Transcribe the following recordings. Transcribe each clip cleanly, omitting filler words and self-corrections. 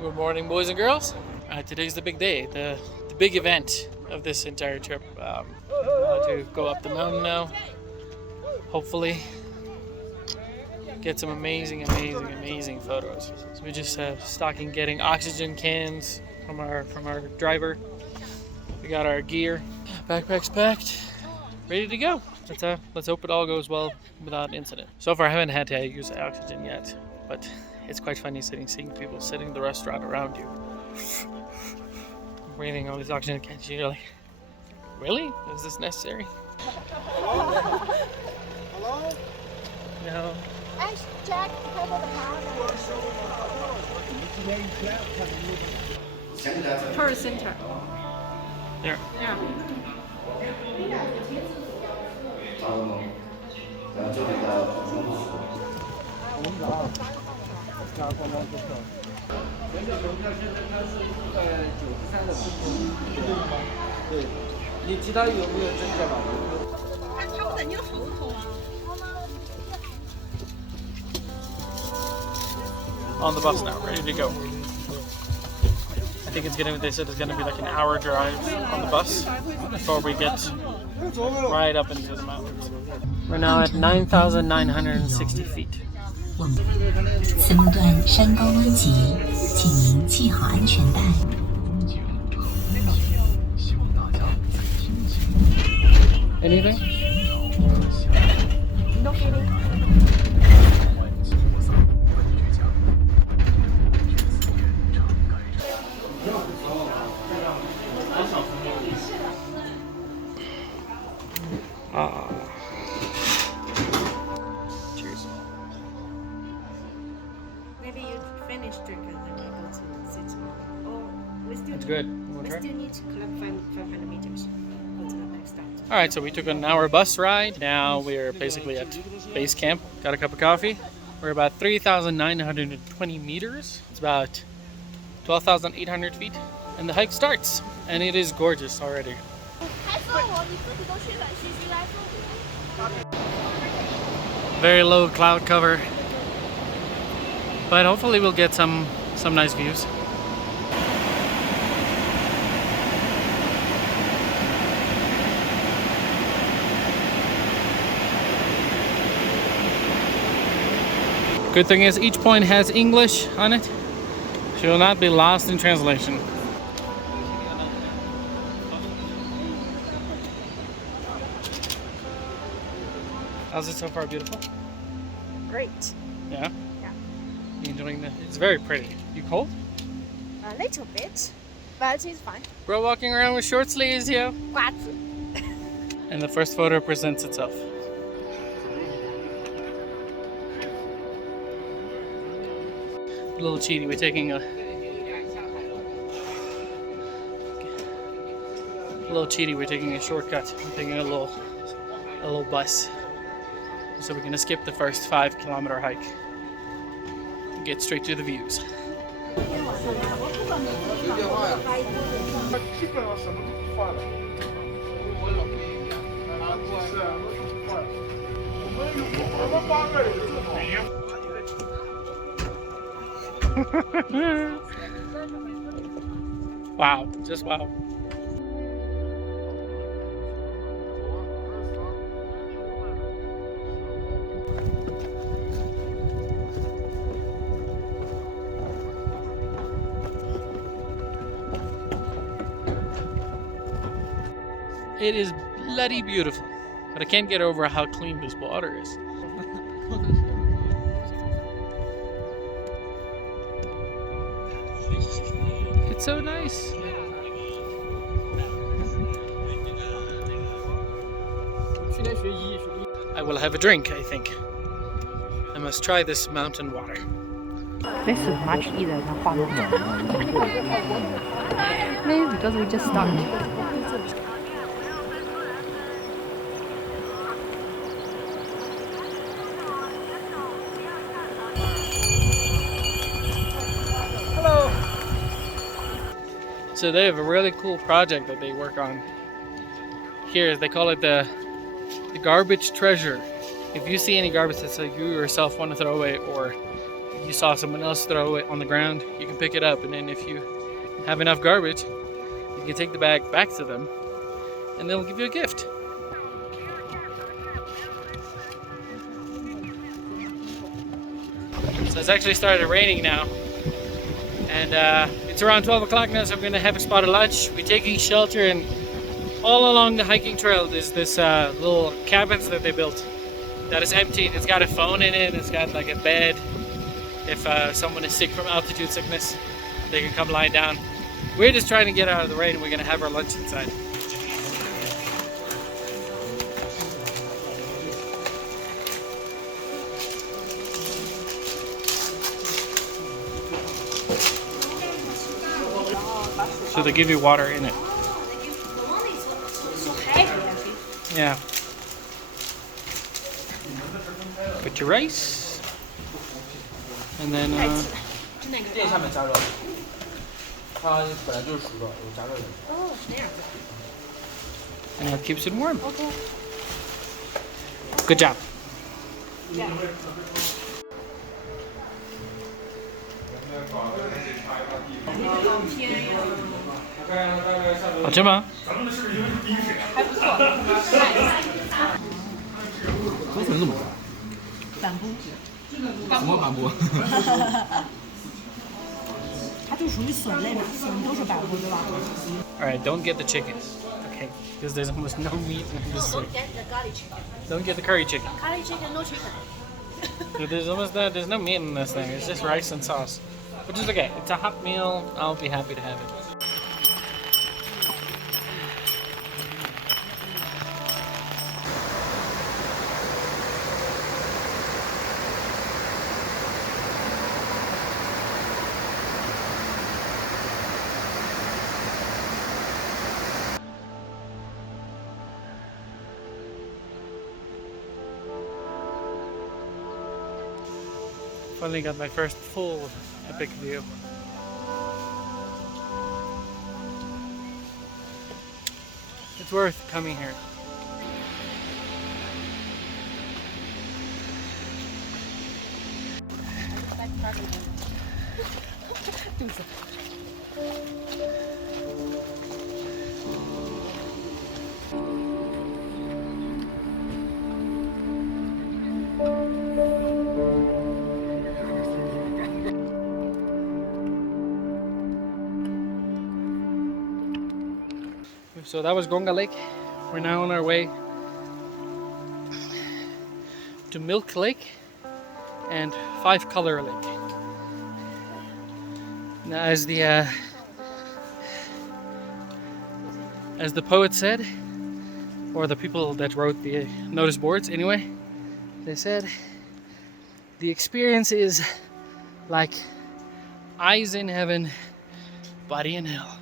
Good morning, boys and girls. Today's the big day, the big event of this entire trip. To go up the mountain now. Hopefully, get some amazing photos. So we just stocking, getting oxygen cans from our driver. We got our gear, backpacks packed, ready to go. Let's hope it all goes well without incident. So far, I haven't had to use oxygen yet, but it's quite funny seeing people sitting in the restaurant around you, breathing all these oxygen cans. You're like, really? Is this necessary? Hello? Hello? No. Ask Jack to cover the power. Tourist center. There. Yeah. On the bus now, ready to go. I think they said it's gonna be like an hour drive on the bus before we get right up into the mountains. We're now at 9,960 feet. 此路段山高弯急，请您系好安全带。Anything? No kidding. Cheers. Maybe you finish drinking and then we go to Sichuan. Or we still That's good. You wanna we try? still need to collect 500 meters. Go to the next stop. All right, so we took an hour bus ride. Now we're basically at base camp. Got a cup of coffee. We're about 3,920 meters. It's about 12,800 feet. And the hike starts. And it is gorgeous already. Very low cloud cover. But hopefully we'll get some nice views. Good thing is each point has English on it. She will not be lost in translation. How's it so far? Beautiful? Great. Yeah? Yeah. You enjoying it's very pretty. You cold? A little bit, but it's fine. We're walking around with short sleeves here. 瓜子. And the first photo presents itself. A little cheaty, we're taking a shortcut. We're taking a little bus. So we're gonna skip the first 5-kilometer hike and get straight to the views. Wow, just wow. It is bloody beautiful, but I can't get over how clean this water is. It's so nice. I will have a drink, I think. I must try this mountain water. This is much easier than Hualong. Maybe because we just started. So they have a really cool project that they work on here. They call it the garbage treasure. If you see any garbage that you yourself want to throw away, or you saw someone else throw it on the ground, you can pick it up, and then if you have enough garbage, you can take the bag back to them and they'll give you a gift. So it's actually started raining now, and it's around 12 o'clock now, so I'm gonna have a spot of lunch. We're taking shelter, and all along the hiking trail there's this little cabins that they built that is empty. It's got a phone in it, it's got like a bed. If someone is sick from altitude sickness, they can come lie down. We're just trying to get out of the rain. We're gonna have our lunch inside. So they give you water in it. Yeah. Put your rice, and then and it keeps it warm. Good job.好吃吗？高层怎么板布，什么板布？它就属于笋类嘛，笋都是板布，对吧 Alright, don't get the chicken. Okay, because there's almost no meat in this thing. Get the garlic chicken. Don't get the curry chicken. Curry chicken, no chicken. There's no meat in this thing. It's just rice and sauce. Which is okay. It's a hot meal. I'll be happy to have it. Finally got my first full epic view. It's worth coming here. So that was Gonga Lake. We're now on our way to Milk Lake and Five Color Lake. Now, as the poet said, or the people that wrote the notice boards anyway, they said the experience is like eyes in heaven, body in hell.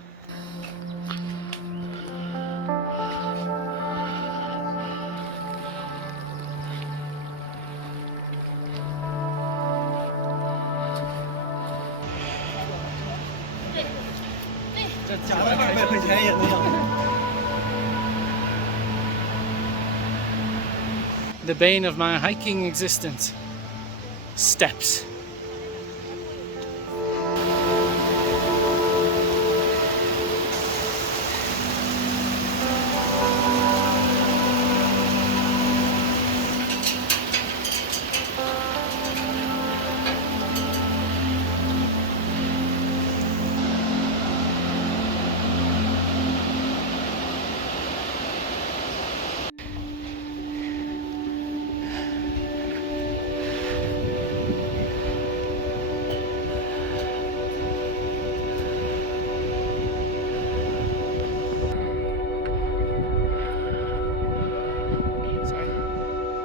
The bane of my hiking existence. Steps.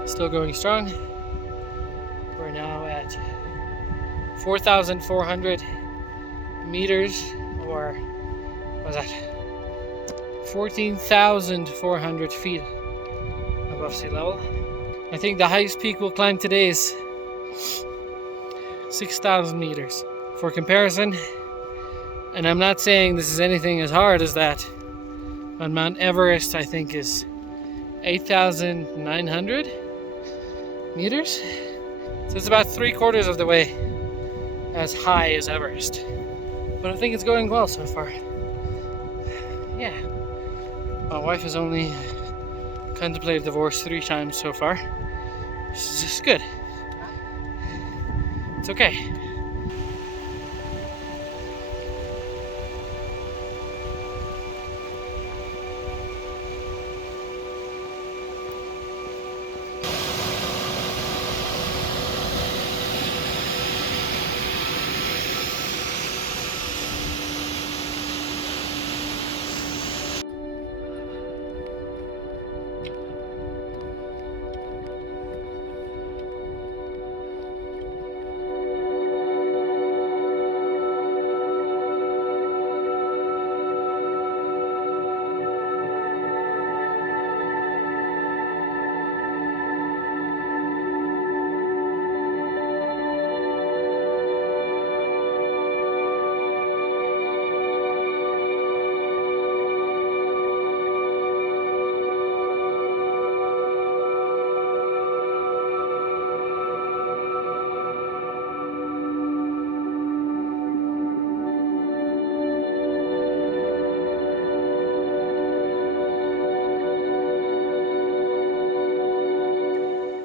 Still going strong. We're now at 4,400 meters, or what was that? 14,400 feet above sea level. I think the highest peak we'll climb today is 6,000 meters. For comparison, and I'm not saying this is anything as hard as that, but Mount Everest I think is 8,900 meters. So it's about 3/4 of the way as high as Everest. But I think it's going well so far. Yeah. My wife has only contemplated divorce 3 times so far. It's just good. It's okay.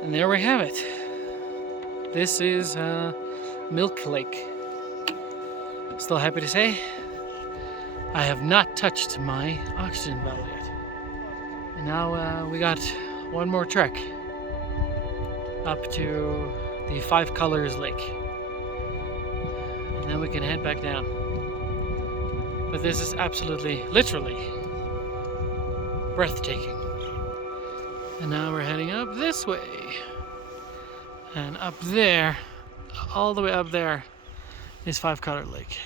And there we have it. This is Milk Lake. Still happy to say, I have not touched my oxygen bottle yet. And now we got one more trek up to the 5 Colors Lake. And then we can head back down. But this is absolutely, literally breathtaking. And now we're heading up this way. And up there, all the way up there, is 5 Color Lake.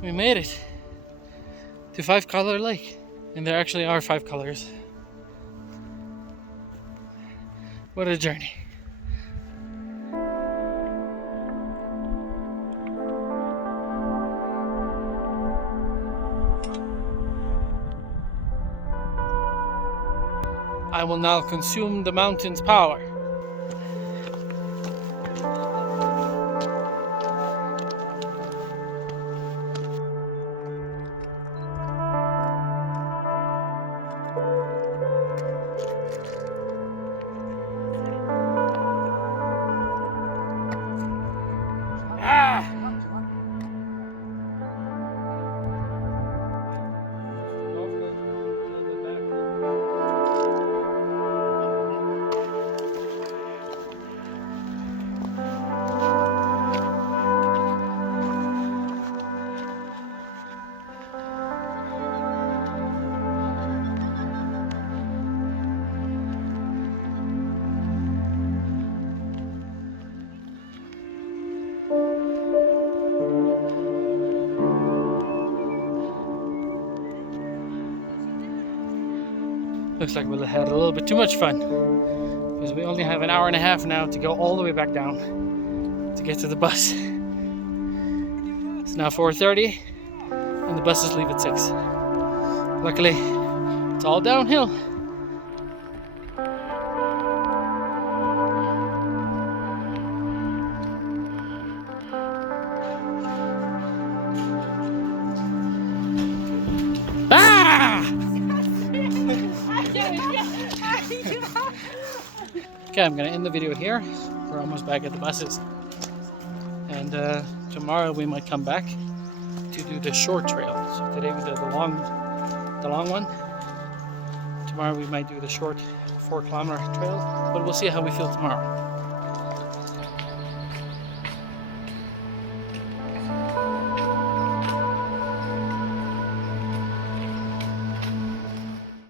We made it to 5 Color Lake. And there actually are 5 colors. What a journey. I will now consume the mountain's power. Looks like we'll had a little bit too much fun because we only have an hour and a half now to go all the way back down to get to the bus. It's now 4:30 and the buses leave at 6. Luckily, it's all downhill. Okay, I'm gonna end the video here. We're almost back at the buses. And tomorrow we might come back to do the short trail. So today we did the long one. Tomorrow we might do the short 4-kilometer trail, but we'll see how we feel tomorrow.